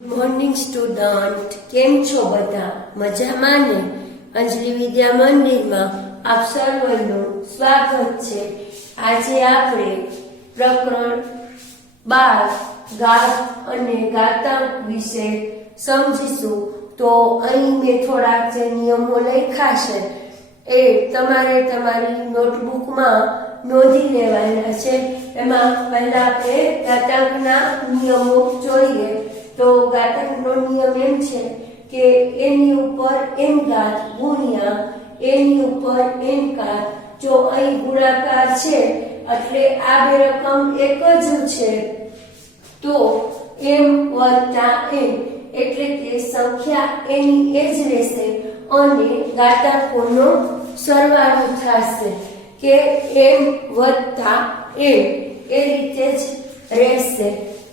Morning student, કેમ છો બધા? મજામાં ને? અંજલિ વિદ્યા મંદિરમાં આપ સર્વનું સ્વાગત છે. આજે આપણે પ્રકરણ 12 ગાત અને ગાતાંક વિશે સમજીશું. તો અહીં મેં થોડાક જે નિયમો લખ્યા છે એ તમારે તમારી નોટબુકમાં નોંધી લેવાના છે. એમાં પહેલા આપણે ગાતાંકના નિયમો જોઈએ. તો ગાતાંકનો નિયમ એમ છે કે એની ઉપર એન ઘાત ગુણ્યા એની ઉપર એન ઘાત. જો અહીં ગુણાકાર છે એટલે આ બે રકમ એક જ છે તો m વત્તા n એટલે કે સંખ્યા એની એ જ રહેશે અને ગાતાંકોનો સરવાળો થશે કે m વત્તા n એ રીતે જ રહેશે.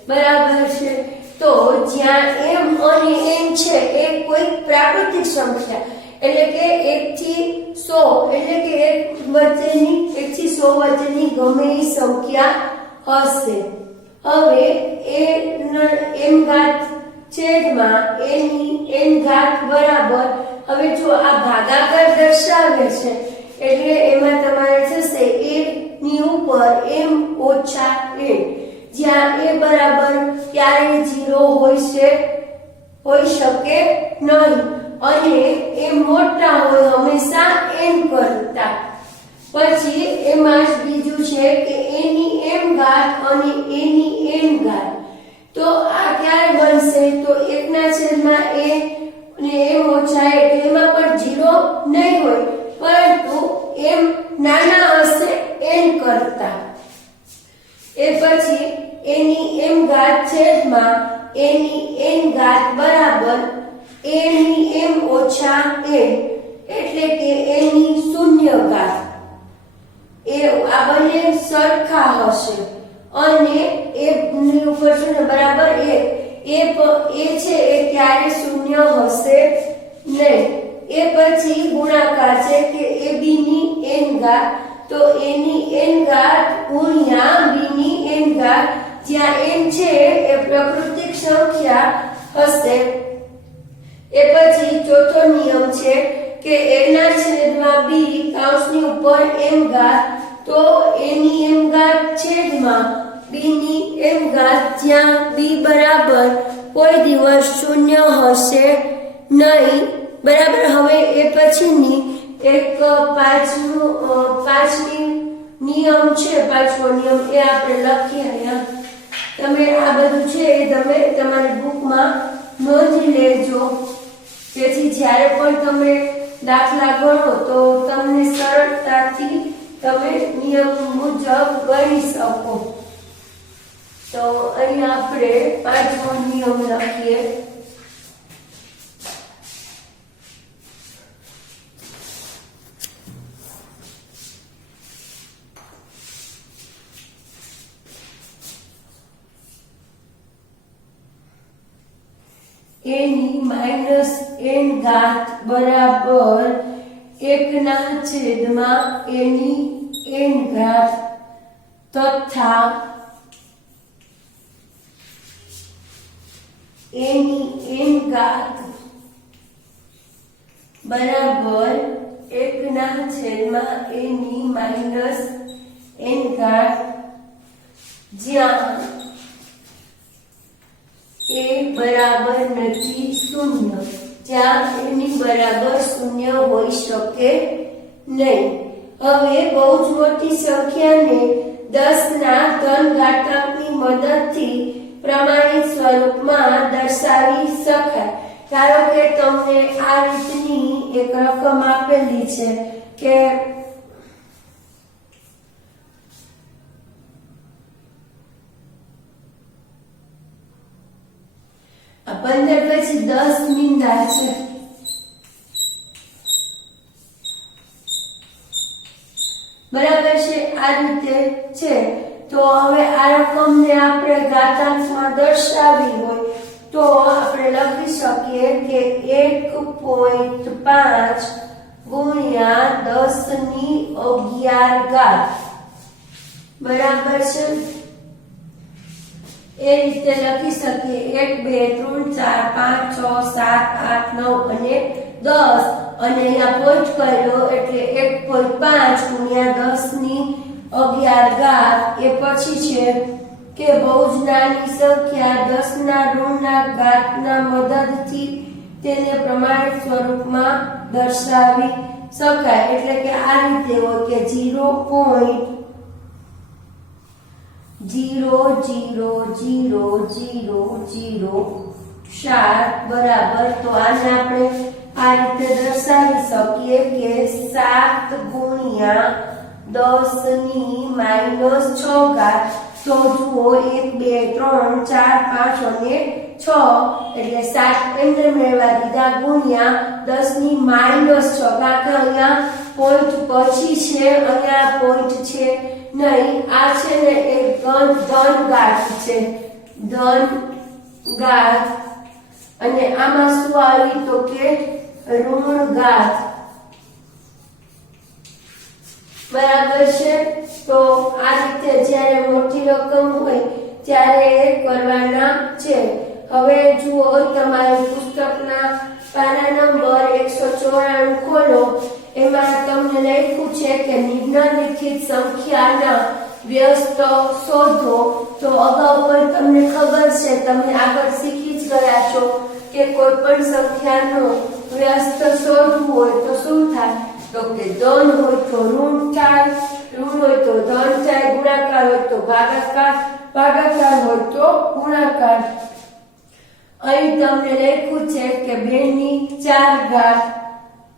બરાબર છે? તો જ્યાં m અને n છે એ કોઈ પ્રાકૃતિક સંખ્યા એટલે કે 1 થી 100 એટલે કે 1 થી 100 વચ્ચેની ગમે એ સંખ્યા હશે. હવે m ઘાત છેદમાં એની n ઘાત બરાબર. હવે જો આ ભાગાકાર દર્શાવે છે એટલે એમાં તમારે થશે a ની ઉપર m ઓછા n, જ્યાં a બરાબર ક્યારેય 0 હોઈ શકે નહીં અને એ મોટા હોય હંમેશા n કરતા. પછી એમાં જ બીજું છે કે એની m ઘાત અને એની n ઘાત. તો આ ક્યારે બનશે? તો 1/a અને m ઓછા એટલે એમાં પણ 0 નહીં હોય પરંતુ m નાના હશે n કરતા. એ પછી એની m ઘાત છેદમાં એની n ઘાત બરાબર એની m ઓછા n એટલે કે એની શૂન્ય ઘાત. એ આ બંને સરખા હશે અને એ ની ઉપર છે ને બરાબર એ છે એ ક્યારે શૂન્ય હશે નહીં. એ પછી ગુણાકાર છે કે ab ની n ઘાત. તો એની n ઘાત ગુણ્યા b ની n ઘાત, જ્યાં n છે એ પ્રાકૃતિક સંખ્યા હશે. એ પછી ચોથો નિયમ છે કે a ના છેદમાં b કૌંસની ઉપર m ઘાત. તો એની m ઘાત છેદમાં b ની m ઘાત, જ્યાં b બરાબર કોઈ દિવસ શૂન્ય હશે નહીં. બરાબર. હવે એ પછીની એક પાંચમી નિયમ છે, પાંચમો નિયમ એ આપણે લખીએ અહીંયા. તમે આ બધું છે એ તમે તમારી બુકમાં નોંધી લેજો, જેથી જ્યારે પણ તમે દાખલા ગણો તો તમને સરળતાથી તમે નિયમ મુજબ ગણી શકો. તો અહીં આપણે પાંચમો નિયમ લખીએ. એની માઇનસ n ઘાત બરાબર 1/છેદમાં એની n ઘાત તથા એની n ઘાત બરાબર 1/છેદમાં એની માઇનસ n ઘાત, જ્યાં એ બરાબર નથી શૂન્ય, જ્યાં એની બરાબર શૂન્ય હોઈ શકે નહીં. હવે બહુ જ મોટી સંખ્યાને 10 ના ધન ઘાતાંકની મદદથી પ્રમાણિત સ્વરૂપમાં દર્શાવી શકાય. ધારો કે તમને આ રીતની એક રકમ આપેલી છે કે આ 15 પછી 10 મીંડા છે. બરાબર છે? આ રીતે છે. તો હવે આ રકમને આપણે ઘાતાંકમાં દર્શાવી હોય તો આપણે લખી શકીએ કે 1.5 ગુણ્યા 10^11. બરાબર છે? એ રીતે લખી શકીએ 1 2 3 4 5 6 7 8 9 અને 10 અને અહીંયા પોઈન્ટ કર્યો એટલે 1.5 ગુણ્યા 10 ની 11 ઘાત એ પછી છે કે બહુ જ નાની સંખ્યા 10 ના ઋણના ઘાતના મદદથી તેને પ્રમાણિત સ્વરૂપમાં દર્શાવી શકાય એટલે કે આ રીતે હોય કે 0.0000007 બરાબર તો આને આપણે આ રીતે દર્શાવી શકીએ કે 7 ગુણ્યા 10 ની -6 ઘાત તો જુઓ 1 2 3 4 5 અને 6 એટલે 7 એમને મેળવા દીધા ગુણ્યા 10 ની -6 કારણ કે અહીંયા પોઈન્ટ પછી છે અહીંયા પોઈન્ટ છે નહીં આ છે ને એક ધન ઘાત છે ધન ઘાત અને આમાં શું આવી તો કે ઋણ ઘાત બરાબર છે તો આ રીતે જ્યારે મોટી રકમ હોય ત્યારે એ કરવાના છે હવે જુઓ તમારી પુસ્તકના પાના નંબર 194 ખોલો એમાં તમને લખ્યું છે કે નિમ્નલિખિત સંખ્યાના વ્યસ્ત શોધો તો અગાઉ પણ તમને ખબર છે તમે આગળ શીખી જ ગયા છો કે કોઈ પણ સંખ્યાનો વ્યસ્ત શોધવું હોય તો શું થાય તો કે ધન હોય તો ઋણ થાય ઋણ હોય તો ધન થાય ગુણાકાર હોય તો ભાગાકાર ભાગાકાર હોય તો ગુણાકાર અહીં તમને લખ્યું છે કે 2 ની 4 ઘાત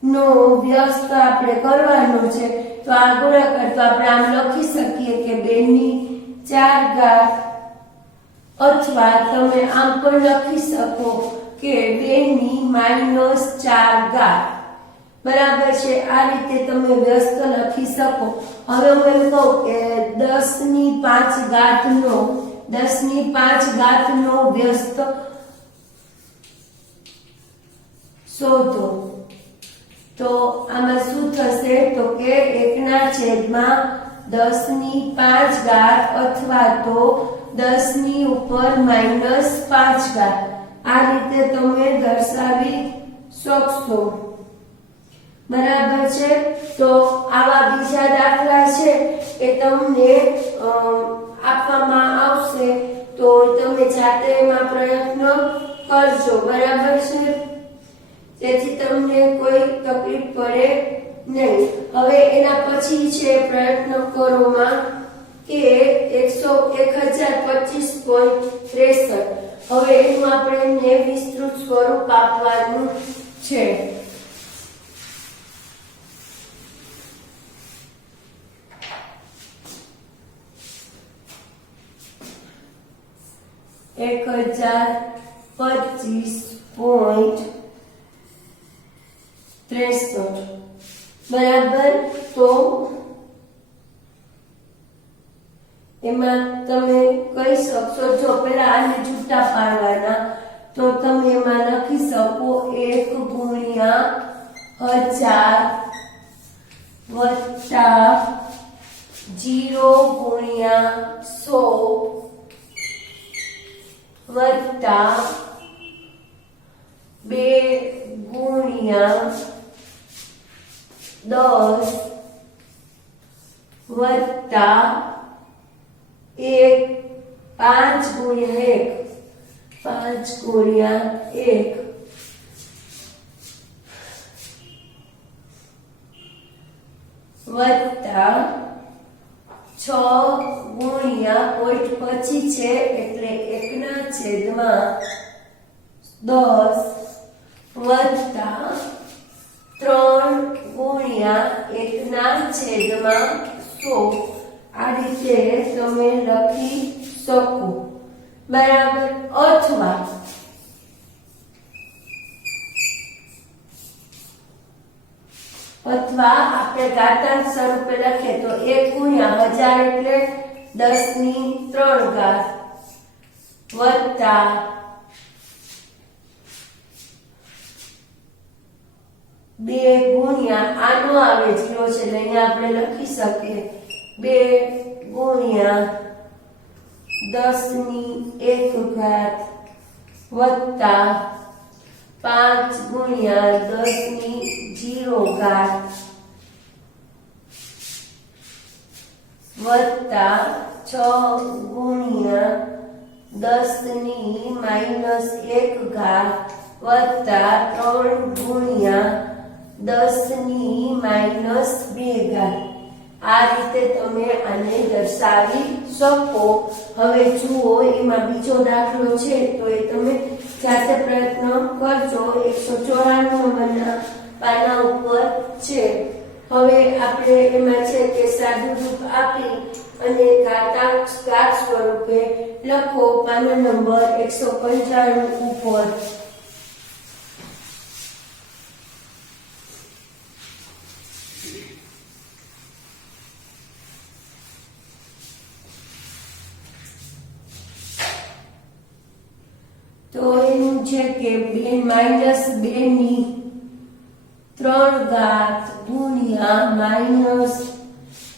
નો વ્યસ્ત આપણે કરવાનો છે તો આ ગુણાકાર તો આપણે આમ લખી શકીએ કે 2 ની 4 ઘાત અથવા તમે આમ પણ લખી શકો કે 2 ની -4 ઘાત બરાબર છે આ રીતે તમે વ્યસ્ત લખી શકો હવે હું એમ કહું કે 10 ની 5 ઘાતનો વ્યસ્ત શોધો તો આમાં શું થશે તો કે 1/10 ની 5 ઘાત અથવા તો 10 ની ઉપર -5 ઘાત આ રીતે તમે દર્શાવી શકશો બરાબર છે તો આવા બીજા દાખલા છે એ તમને આપવામાં આવશે તો તમે જાતે એમાં પ્રયત્ન કરજો બરાબર છે જેથી તમને કોઈ તકલીફ પડે નહીં હવે એના પછી છે પ્રયત્ન કરોમાં કે 1025.63 હવે એનું આપણે વિસ્તૃત સ્વરૂપ આપવાનું છે 1025.63 બરાબર તો એમાં તમે કહી શકશો જો પેલા આને છૂટા પાડવાના તો તમે એમાં લખી શકો 1 ગુણ્યા 1000 વત્તા 0 ગુણ્યા 100 વત્તા 2 ગુણ્યા 10 વત્તા 1 5 ગુણ્યા 1 વત્તા 6 ગુણ્યા પોઈન્ટ પછી છે એટલે 1/10 વત્તા 3 ગુણ્યા 1/100 આ રીતે તમે લખી શકો બરાબર અથવા આપણે ઘાતાંક સ્વરૂપે લખીએ તો 1 ગુણ્યા 1000 એટલે 10 ની 3 ઘાત વત્તા 2 ગુણ્યા આનો આવે 0 છે એટલે અહીંયા આપણે લખી શકીએ 2 ગુણ્યા 10⁻1 વત્તા 5 × 10⁻0 વત્તા 6 × 10⁻1 વત્તા 3 × 10⁻2 આ રીતે તમે આને દર્શાવી શકો। હવે જુઓ એમાં બીજો દાખલો છે તો એ તમે જાતે પ્રયત્ન કરજો। 194 નંબરના પાના ઉપર છે। હવે આપણે એમાં છે કે સાદું રૂપ આપી અને ઘાત સ્વરૂપે લખો પાના નંબર 195 ઉપર। તો એનું છે કે -2 ની 3 ઘાત ગુણ્યા -2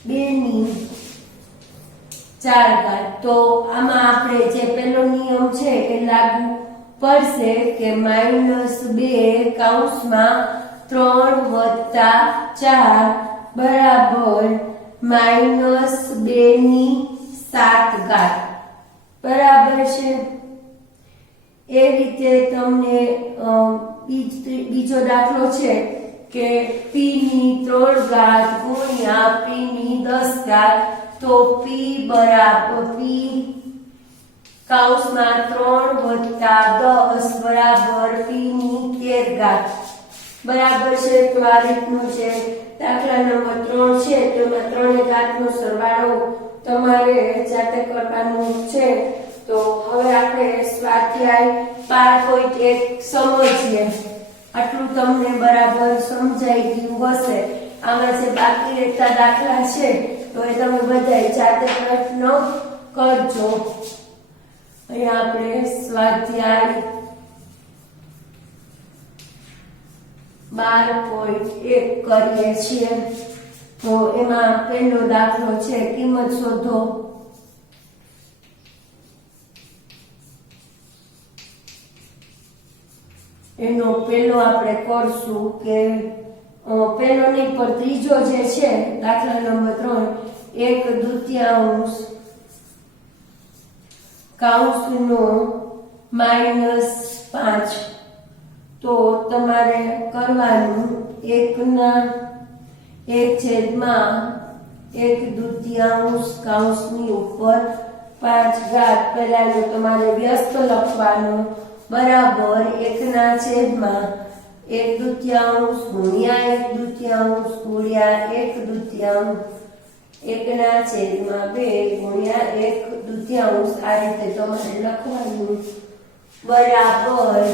ની 4 ઘાત। તો આમાં આપણે જે પહેલો નિયમ છે એ લાગુ પડશે કે -2 કૌંસમાં 3 વત્તા 4 બરાબર -2 ની 7 ઘાત બરાબર છે। એ રીતે તમને બીજો દાખલો છે કે p ની 3 ઘાત ગુણ્યા p ની 10 ઘાત। તો p બરાબર p કૌંસમાં 3 વત્તા 10 બરાબર p ની 13 ઘાત બરાબર છે। તો આ રીતનું છે દાખલા નંબર 3 છે તો એમાં 3 ઘાતનો સરવાળો તમારે જાતે કરવાનો છે। તો હવે આપણે સ્વાધ્યાય 12.1 સમજીએ। આટલું તમને બરાબર સમજાઈ ગયું હશે। આમાં જે બાકી રહેતા દાખલા છે તો એ તમે બધા જાતે પ્રયત્ન કરજો। અહીંયા આપણે સ્વાધ્યાય 12.1 કરીએ છીએ। તો એમાં પહેલો દાખલો છે કિંમત શોધો। એનો પહેલો આપણે કરશું કે પહેલો નહીં પણ ત્રીજો જે છે દાખલા નંબર 3 1/2 કૌંસનો -5 તો તમારે કરવાનું 1/1 કૌંસની ઉપર 5 ઘાત પહેલાનું તમારે વ્યસ્ત લખવાનું બરાબર 1/1 ગુણ્યા 1/2 ગુણ્યા 1/2 1/2 ગુણ્યા 1/2 આ રીતે તમારે લખવાનું બરાબર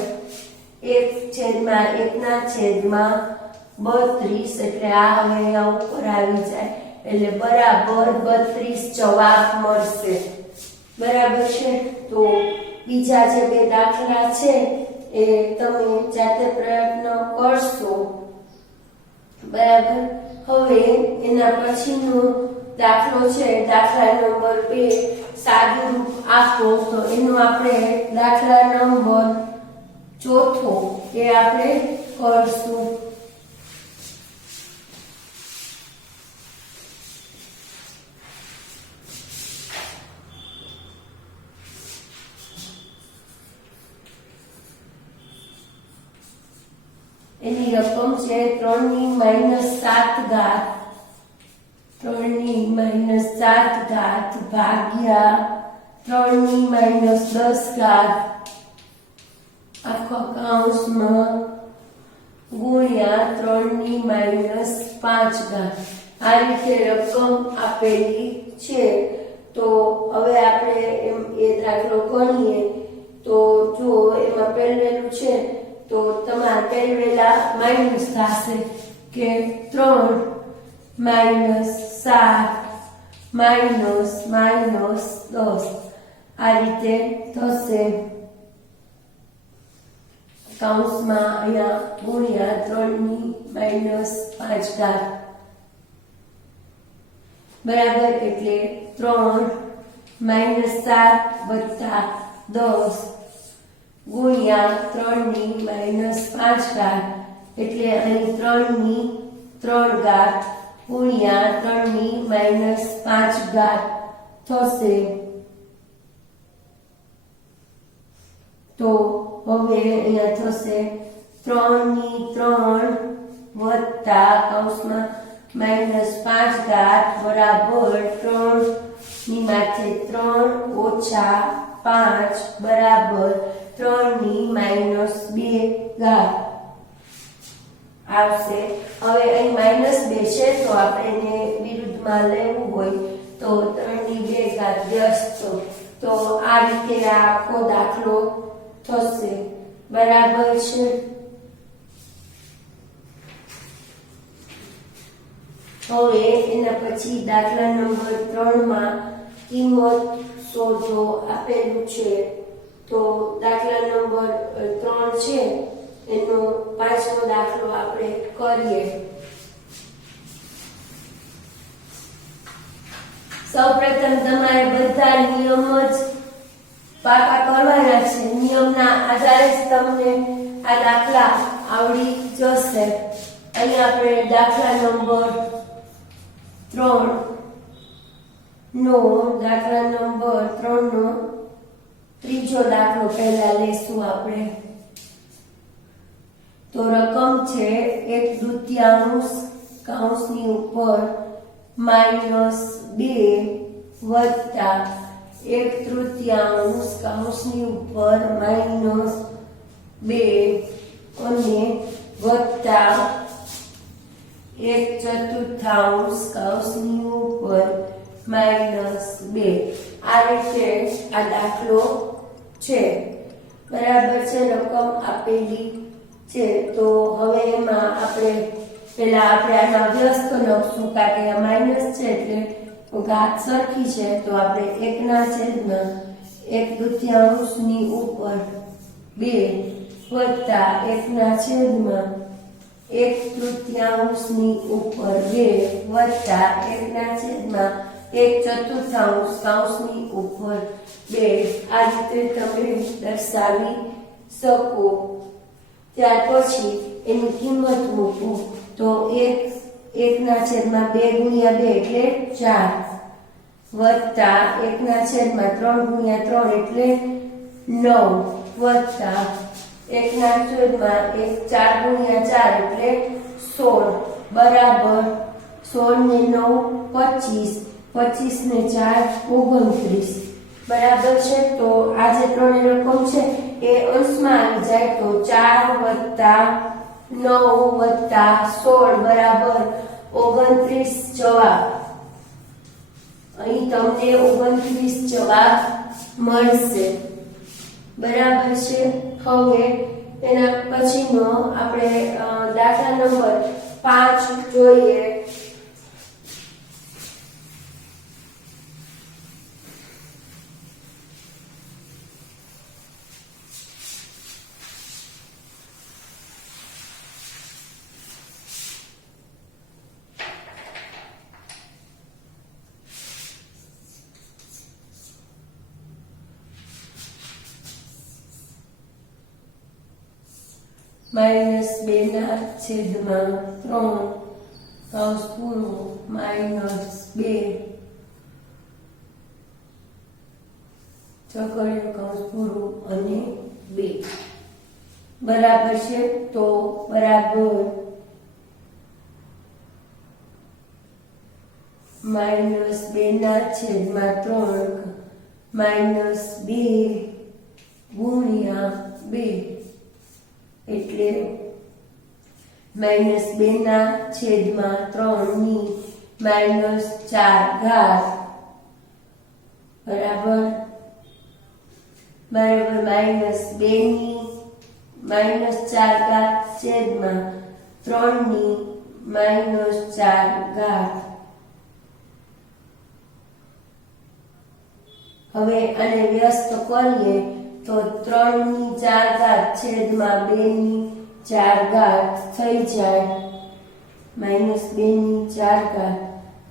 1/1/32 એટલે આ હવે અહીંયા ઉપર આવી જાય એટલે બરાબર 32 જવાબ મળશે બરાબર છે। તો બીજા જે બે દાખલા છે એ તમે જાતે પ્રયત્ન કરશો બરાબર। હવે એના પછીનો દાખલો છે દાખલા નંબર 2 સાદું રૂપ આપો। તો એનો આપણે દાખલા નંબર 4 એ આપણે કરશું। એની રકમ છે 3⁻7 ઘાત 3⁻7 ઘાત ભાગ્યા 3⁻10 ઘાત આખો કૌંસમાં ગુણ્યા 3⁻5 ઘાત આ રીતે રકમ આપેલી છે। તો હવે આપણે એ દાખલો ગણીએ તો જો એમાં પહેલેલું છે તો તમારે પહેલા માઈનસ થશે કે 3 -7 -10 આ રીતે થશે કૌંસમાં અહીંયા ગુણ્યા 3⁻5 ઘાત બરાબર એટલે 3 -7 વત્તા 10 ગુણ્યા 3 ની -5 ઘાત એટલે અહીં 3 ની 3 ઘાત ગુણ્યા 3 ની -5 ઘાત થશે। તો હવે અહીંયા થશે 3 ની 3 વત્તા કૌંસમાં -5 ઘાત બરાબર 3 ની માથે 3 ઓછા 5 બરાબર 3 ની -2 ઘાત આવશે। હવે અહીં -2 છે તો આપણે એને વિરુદ્ધમાં લેવું હોય તો 3 ની 2 ઘાત વ્યસ્ત તો આ રીતે આ આખો દાખલો થશે બરાબર છે। હવે એના પછી દાખલા નંબર 3 માં કિંમત શોધો આપેલું છે તો દાખલા નંબર 3 છે એનો પાંચમો દાખલો આપણે કરીએ। સૌપ્રથમ તમારે બધા નિયમ જ પાકા કરવાના છે। નિયમના આધારે જ તમને આ દાખલા આવડી જશે। અહીં આપણે દાખલા નંબર 3 નો ત્રીજો દાખલો પહેલા લેશું આપણે। તો રકમ છે 1/2 કૌંસની ઉપર -2 વત્તા 1/3 કૌંસની ઉપર -2 અને વત્તા 1/4 કૌંસની ઉપર -2 આ રીતે આ દાખલો છે બરાબર છે। રકમ આપેલી છે તો હવે એમાં આપણે પહેલા આપણે આના વ્યસ્ત લખશું કારણ કે આ માઈનસ છે એટલે ઘાત સરખી છે તો આપણે 1/1/2 ની ઉપર 2 વત્તા 1/1/3 ની ઉપર 2 વત્તા 1/1/4 કૌંસની ઉપર 2 આ રીતે તમે દર્શાવી શકો। ત્યાર પછી એની કિંમત મૂકો તો 1/2 ગુણ્યા 2 એટલે 4 વત્તા 1/3 ગુણ્યા 3 એટલે 9 વત્તા 1/4 ગુણ્યા 4 એટલે 16 બરાબર 16 ને 9 25 ને 4 29 બરાબર છે। તો આ જે ત્રણ રકમ છે એ અંશમાં આવી જાય તો 4 વત્તા 9 વત્તા 16 બરાબર 29 જવાબ। અહીં તમને 29 જવાબ મળશે બરાબર છે। હવે એના પછીનો આપણે દાખલા નંબર 5 જોઈએ। -2/3 કૌંસ પૂરું -2 ચોકડીયું કૌંસ પૂરું અને 2 બરાબર છે। તો બરાબર -2/3 -2 ગુણ્યા 2 એટલે -2/3 ની -4 ઘાત બરાબર -2 ની -4 ઘાત છેદમાં 3 ની -4 ઘાત। હવે આને વ્યસ્ત કરીએ તો 3 ની 4 ઘાત છેદમાં 2 ની 4 ઘાત થઈ જાય -2 ની 4 ઘાત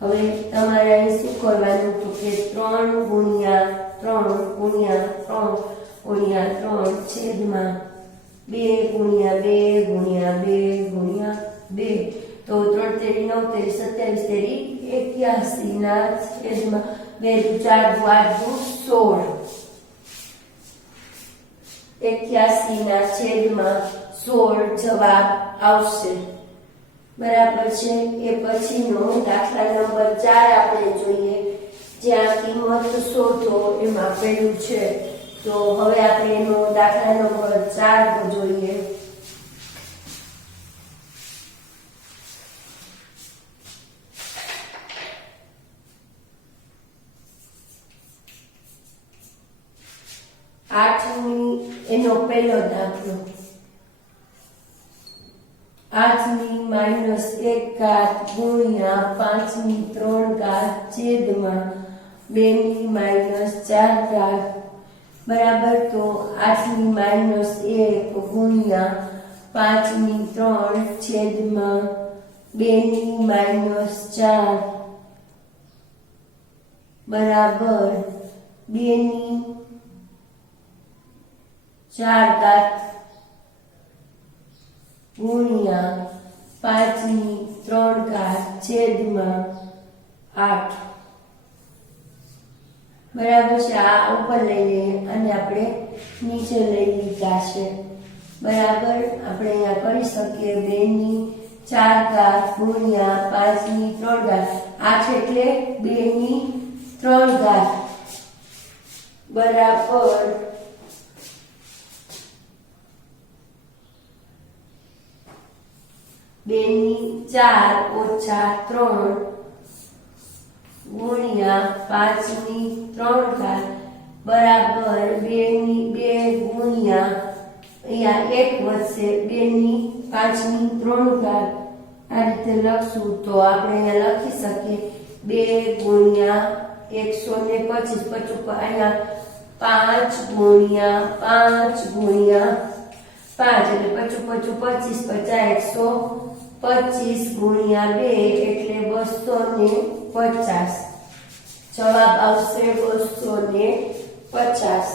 હવે તમારે અહીં શું કરવાનું તો કે 3 ગુણ્યા 3 ગુણ્યા 3 ગુણ્યા 3 છેદમાં 2 ગુણ્યા 2 ગુણ્યા 2 ગુણ્યા 2 તો 3 તેરી 9 તેરી 27 તેરી 81 ના છેદમાં 2 4 8 16 81 ના છેદમાં 16 જવાબ આવશે બરાબર છે। એ પછીનો દાખલા નંબર 4 આપણે જોઈએ જ્યાં કિંમત શોધો એમ આપેલું છે તો હવે આપણે એનો દાખલા નંબર 4 જોઈએ। એનો પહેલો દાખલો 8 - 1 ગુણ્યા 5 - 3 છેદમાં 2 - 4 બરાબર તો 8 - 1 ગુણ્યા 5 - 3 છેદમાં 2 - 4 બરાબર 2 - 4 ગુણ્યા 5 - 3 છેદમાં 8 બરાબર છે। આ ઉપર લઈ લઈએ અને આપણે નીચે લઈ લીધા છે બરાબર। આપણે અહીંયા કરી શકીએ 2 - 4 ગુણ્યા 5 - 3 8 એટલે 2 - 3 બરાબર 2 - 4 - 3 ગુણ્યા 5 - 3 બરાબર 2 ગુણ્યા અહીંયા 1 વધશે 2 - 5 - 3 આ રીતે લખશું તો આપણે અહીંયા લખી શકીએ 2 ગુણ્યા 125 પછી અહીંયા 5 ગુણ્યા 5 ગુણ્યા 5 એટલે 25 50 125 ગુણ્યા 2 એટલે 250 જવાબ આવશે 250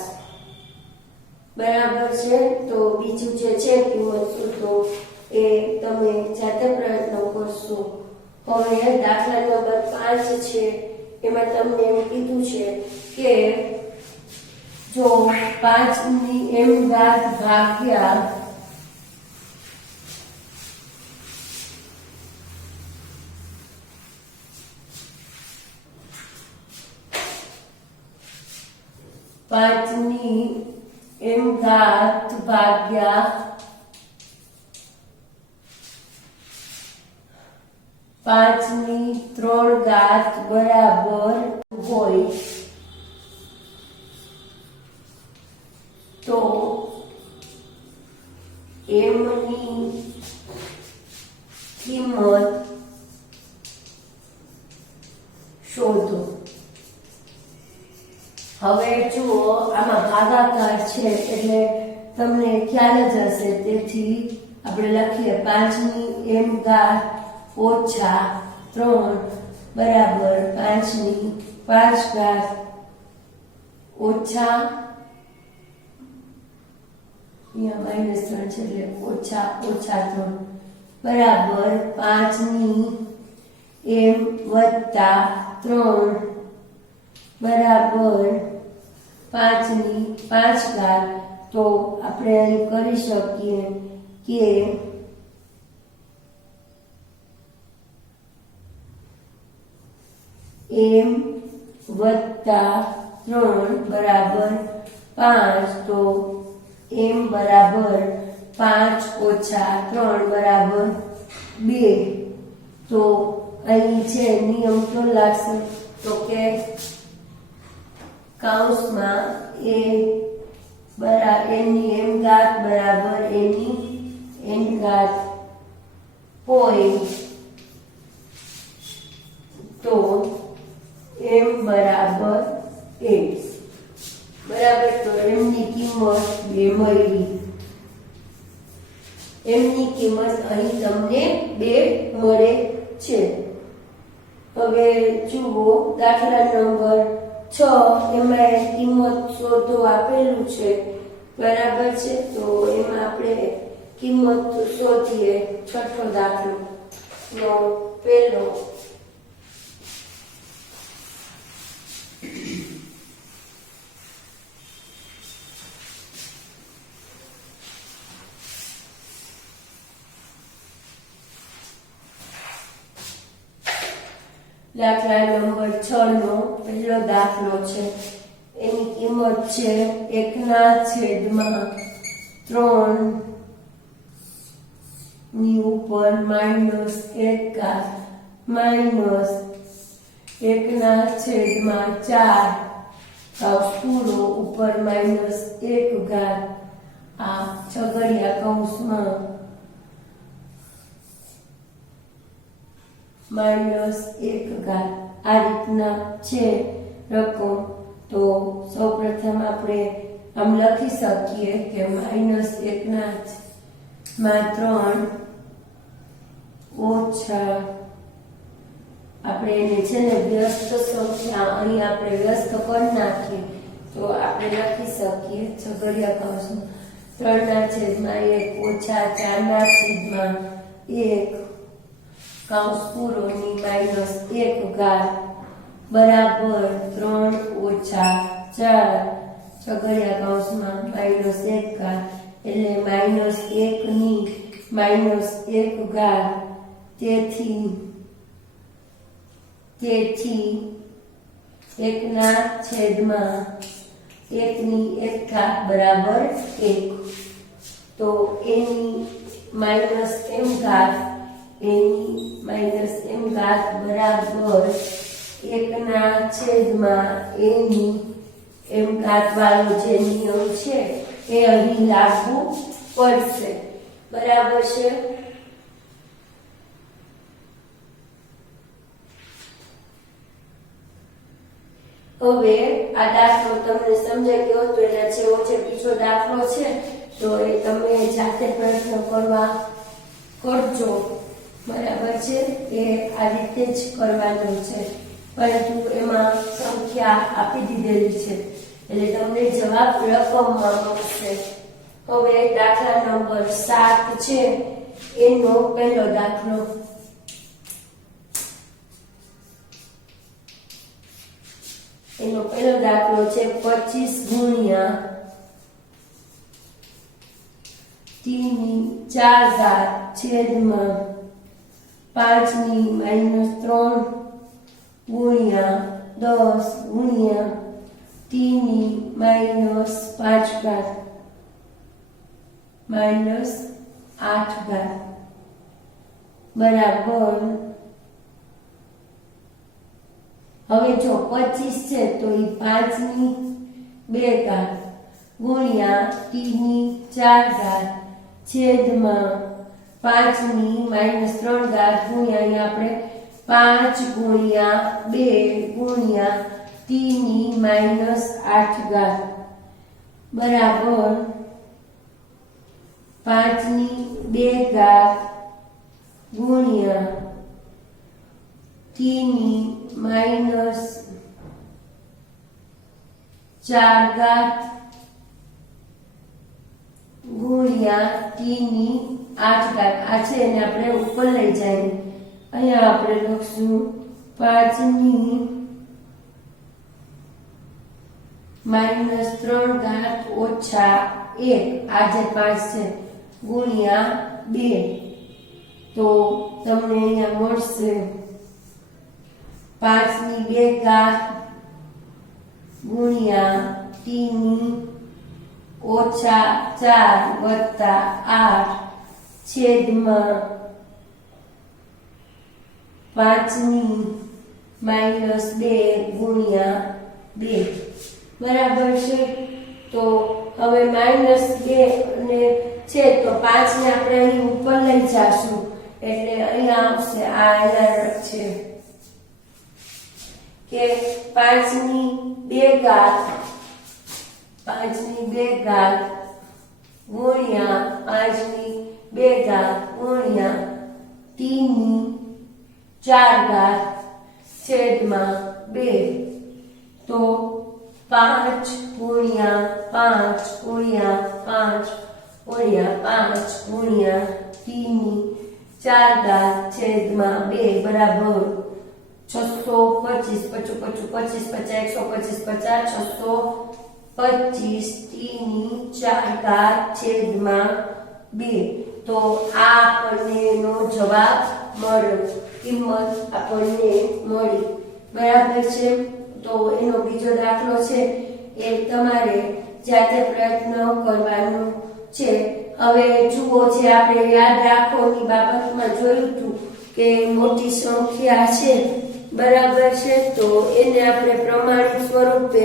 બરાબર છે। તો બીજું જે છે કિંમત શોધો એ તમે જાતે પ્રયત્ન કરશો। હવે દાખલા નંબર 5 છે એમાં તમને એમ કીધું છે કે જો 5 ની m ઘાત ભાગ્યા 5 ની m ઘાત ભાગ્યા 5 ની 3 ઘાત બરાબર હોય તો m ની કિંમત શોધો। હવે જુઓ આમાં ભાગાકાર છે એટલે તમને ખ્યાલ જ હશે તેથી આપણે લખીએ 5 ની m ઘાત ઓછા 3 બરાબર 5 ની 5 ઘાત ઓછા અહીંયા -3 છે એટલે ઓછા 3 બરાબર 5 ની m વત્તા 3 બરાબર 5 ની 5 ઘાત તો આપણે અહીં કરી શકીએ કે m વત્તા 3 બરાબર 5 તો m બરાબર 5 ઓછા 3 બરાબર 2 તો અહીં છે નિયમ તો લાગશે તો કે કૌંસમાં a બરાબર n ની m ઘાત બરાબર a ની n ઘાત હોય તો m બરાબર 8 બરાબર તો m ની કિંમત 2 મળી। m ની કિંમત અહીં તમને 2 મળે છે। હવે જુઓ દાખલા નંબર 6 એમાં કિંમત શોધો આપેલું છે, બરાબર છે। તો એમાં આપણે કિંમત શોધીએ। છઠ્ઠો દાખલો નો પહેલો દાખલા નંબર 6 નો પહેલો દાખલો છે। એની કિંમત છે 1/3 ની ઉપર -1 ઘાત માઇનસ 1/4 પૂરો ઉપર -1 ઘાત આ છગડીયા કૌંસમાં -1 ઘાત આ રીતના છે રકમ। તો સૌપ્રથમ આપણે આમ લખી શકીએ કે -1/3 ઓછા આપણે એને છે ને વ્યસ્ત સંખ્યા અહીં આપણે વ્યસ્ત કરી નાખીએ તો આપણે લખી શકીએ છગડીયા કૌંસમાં 3/1 ઓછા 4/1 કૌંસ પૂરોની -1 ઘાત બરાબર 3 ઓછા 4 છગડીયા કૌંસમાં -1 ઘાત એટલે -1 ની -1 ઘાત। તેથી 1/1 ની 1 ઘાત બરાબર 1। તો એની -m ઘાત બરાબર 1/a ની m ઘાત વાળો જે નિયમ છે એ અહીં લાગુ પડશે, બરાબર છે। હવે આ દાખલો તમને સમજાઈ ગયો તો એના જેવો જે બીજો દાખલો છે તો એ તમે જાતે પ્રયત્ન કરવા કરજો, બરાબર છે। એ આ રીતે જ કરવાનું છે, પરંતુ એમાં સંખ્યા આપી દીધેલી છે એટલે તમને જવાબ રકમમાં મળશે। હવે દાખલા નંબર 7 છે એનો પહેલો દાખલો છે 25 × t⁴ છેદમાં 5-3 × 10 × t⁻⁵ બરાબર। હવે જો 25 છે તો એ 5/2 ગુણ્યા t⁴ છેદમાં 5-3 ગુણ્યા આપણે 5 × 2 ગુણ્યા t⁻⁸ બરાબર 5/2 ગુણ્યા t⁻⁴ ગુણ્યા t⁸ આ છે એને આપણે ઉપર લઈ જઈએ, અહીંયા આપણે લખશું 5-3 ઓછા 1 આ જે 5 છે ગુણ્યા 2 તો તમને અહીંયા મળશે 5/2 ગુણ્યા t⁻⁴ વત્તા 8 છેદમાં 5-2 ગુણ્યા 2 બરાબર છે। તો હવે -2 ને છે તો 5 ને આપણે અહીં ઉપર લઈ જાશું એટલે અહીંયા આવશે આ એરર છે કે 5/2 ગુણ્યા 5/2 ગુણ્યા t⁻⁴ છેદમાં 2 તો 5 ગુણ્યા 5 ગુણ્યા 5 ગુણ્યા 5 ગુણ્યા t⁴ છેદમાં 2 બરાબર 625 55 55 125 50 625 t⁴ છેદમાં 2 તો આ આપણને જવાબ મળ્યો, કિંમત આપણને મળી. બરાબર છે. તો એનો બીજો દાખલો છે એ તમારે જાતે પ્રયત્ન કરવાનો છે. હવે જુઓ, જે આપણે યાદ રાખવાની બાબતમાં જોયું હતું કે મોટી સંખ્યા છે, બરાબર છે, તો એને આપણે પ્રમાણિત સ્વરૂપે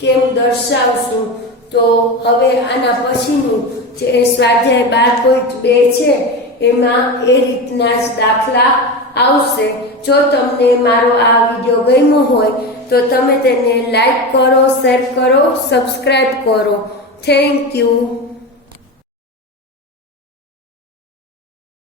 કેમ દર્શાવશું? તો હવે આના પછીનું જે સ્વાધ્યાય 12.2 છે એમાં એ રીતના જ દાખલા આવશે. જો તમને મારો આ વિડીયો ગમ્યો હોય તો તમે તેને લાઈક કરો, શેર કરો, સબસ્ક્રાઇબ કરો. Thank you.